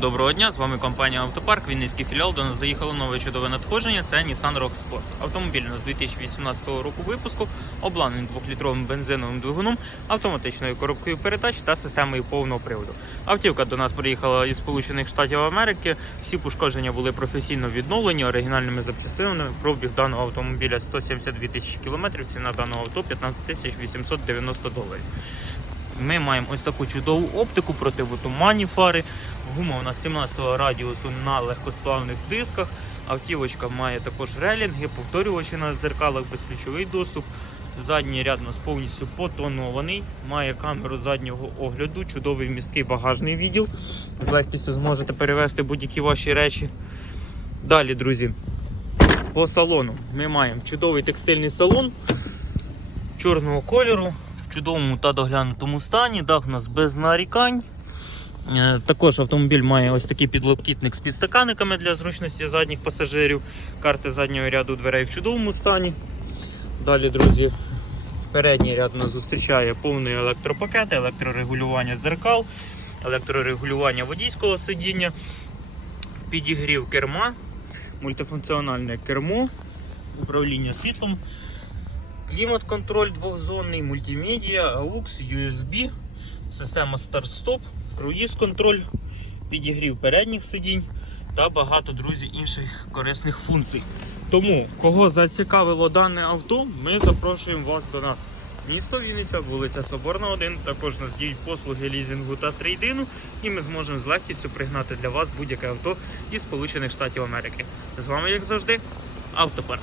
Доброго дня, з вами компанія Автопарк, Вінницький філіал. До нас заїхало нове чудове надходження. Це Nissan Rogue Sport. Автомобіль у нас 2018 року випуску, обладнаний 2-літровим бензиновим двигуном, автоматичною коробкою передач та системою повного приводу. Автівка до нас приїхала із Сполучених Штатів Америки. Всі пошкодження були професійно відновлені оригінальними запчастинами. Пробіг даного автомобіля 172 тисячі кілометрів. Ціна даного авто 15 тисяч 890 доларів. Ми маємо ось таку чудову оптику противотуманні фари. Гума у нас 17 радіусу на легкосплавних дисках. Автівочка має також релінги, повторювачі на дзеркалах, безключовий доступ. Задній ряд у нас повністю потонований, має камеру заднього огляду, чудовий місткий багажний відділ. З легкістю зможете перевезти будь-які ваші речі. Далі, друзі, по салону ми маємо чудовий текстильний салон чорного кольору чудовому та доглянутому стані. Дах у нас без нарікань. Е, Також автомобіль має ось такий підлокітник з підстаканниками для зручності задніх пасажирів. Карти заднього ряду дверей в чудовому стані. Далі, друзі, передній ряд нас зустрічає повний електропакет, електрорегулювання дзеркал, електрорегулювання водійського сидіння, підігрів керма, мультифункціональне кермо, управління світлом, клімат-контроль двохзонний, мультимедіа, AUX, USB, система старт-стоп, круїз-контроль, підігрів передніх сидінь та багато, друзі, інших корисних функцій. Тому, кого зацікавило дане авто, ми запрошуємо вас до нас. Місто Вінниця, вулиця Соборна, 1. Також нас діють послуги лізінгу та трейдину, і ми зможемо з легкістю пригнати для вас будь-яке авто із Сполучених Штатів Америки. З вами, як завжди, автопарк.